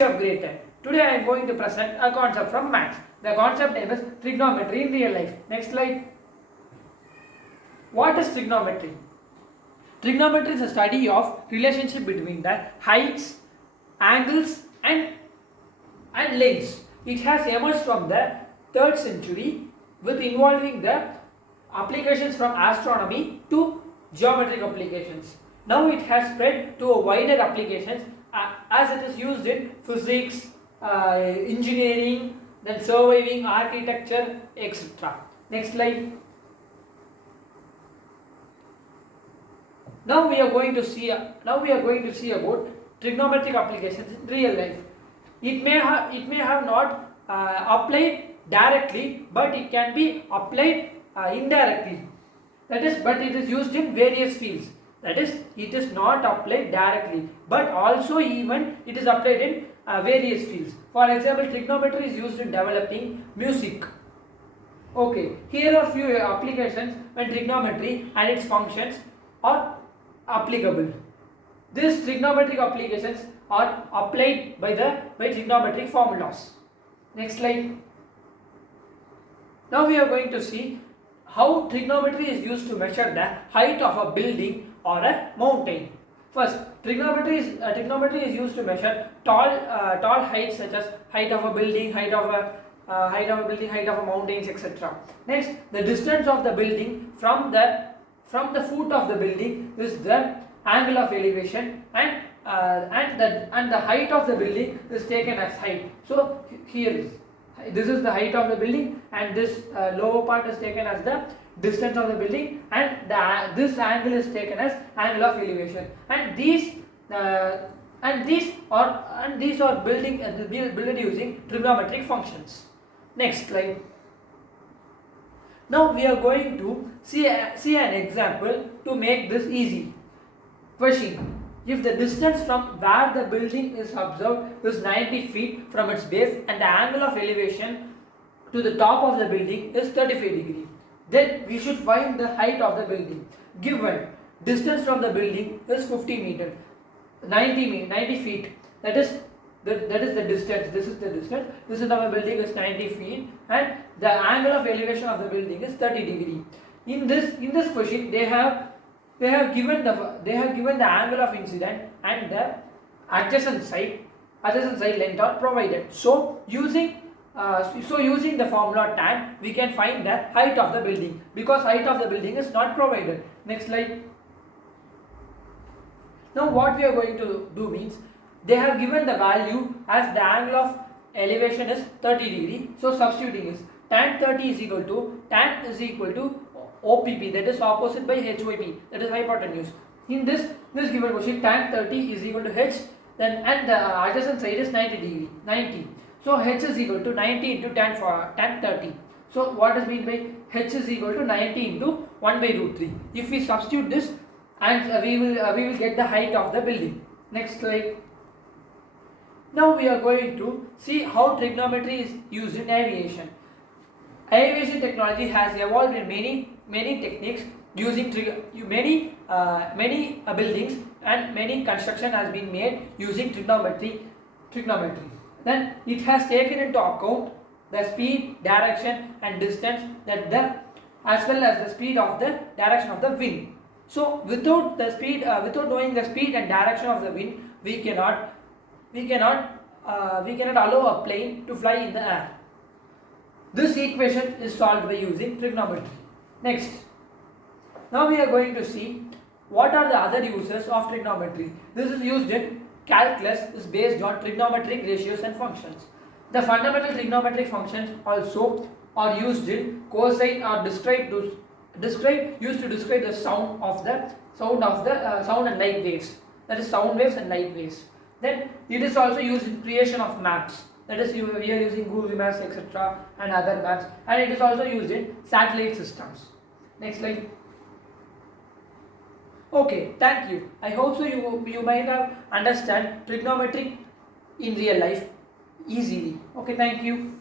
of great time. Today I am going to present a concept from maths. The concept name is trigonometry in real life. Next slide. What is trigonometry? Trigonometry is a study of relationship between the heights, angles and lengths. It has emerged from the 3rd century with involving the applications from astronomy to geometric applications. Now it has spread to a wider applications as it is used in physics, engineering, then surveying, architecture, etc. Next slide. Now we are going to see about trigonometric applications in real life. It may have not applied directly, but it can be applied indirectly. That is, but it is used in various fields. That is, it is not applied directly, but also even it is applied in various fields. For example, trigonometry is used in developing music. Okay, here are few applications when trigonometry and its functions are applicable. These trigonometric applications are applied by trigonometric formulas. Next slide. Now we are going to see how trigonometry is used to measure the height of a building or a mountain. First, trigonometry is used to measure tall heights such as height of a building, height of a mountains, etc. Next, the distance of the building from the foot of the building is the angle of elevation, and the height of the building is taken as height. So this is the height of the building, and this lower part is taken as the distance of the building, and this angle is taken as angle of elevation. And these are built using trigonometric functions. Next slide. Now we are going to see an example to make this easy. Question: if the distance from where the building is observed is 90 feet from its base and the angle of elevation to the top of the building is 35 degrees, then we should find the height of the building. Given distance from the building is 50 meters, 90 feet, that is the distance. This is the distance. Distance of a building is 90 feet, and the angle of elevation of the building is 30 degrees. In this question, they have given the angle of incident and the adjacent side length are provided. So using the formula tan, we can find the height of the building, because height of the building is not provided. Next slide. Now what we are going to do means, they have given the value as the angle of elevation is 30 degree. So substituting is tan 30 is equal to OPP, that is opposite by HYP, that is hypotenuse. In this given question, tan 30 is equal to H, then and the adjacent side is 90. So H is equal to 90 into tan 30. So what is meant by H is equal to 90 into 1 by root 3. If we substitute this, and we will get the height of the building. Next slide. Now we are going to see how trigonometry is used in aviation. Aviation technology has evolved in many techniques using many buildings, and many construction has been made using trigonometry. Then it has taken into account the speed, direction and distance as well as the speed of the direction of the wind. So without knowing the speed and direction of the wind, we cannot allow a plane to fly in the air. This equation is solved by using trigonometry. Next, now we are going to see what are the other uses of trigonometry. This is used in calculus, is based on trigonometric ratios and functions. The fundamental trigonometric functions also are used in cosine, or used to describe the sound and light waves. That is sound waves and light waves. Then it is also used in creation of maps. That is, we are using Google Maps, etc. and other maps, and it is also used in satellite systems. Next slide. Okay, thank you. I hope so you might have understand trigonometry in real life easily. Okay, thank you.